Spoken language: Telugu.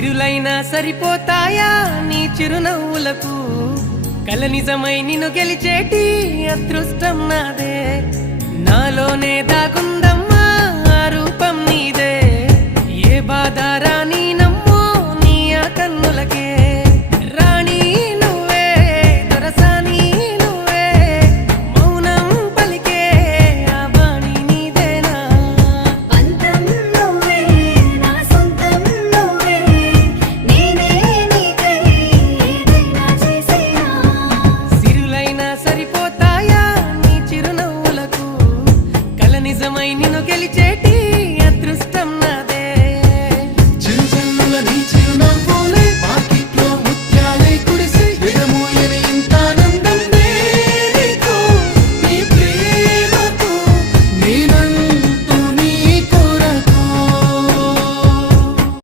సిరులైనా సరిపోతాయా నీ చిరునవ్వులకు కల నిజమై నిన్ను గెలిచేటి అదృష్టం నాదే నాలోనే దాగుందమ్మా ఆ రూపం నీదే ఏ బాధారా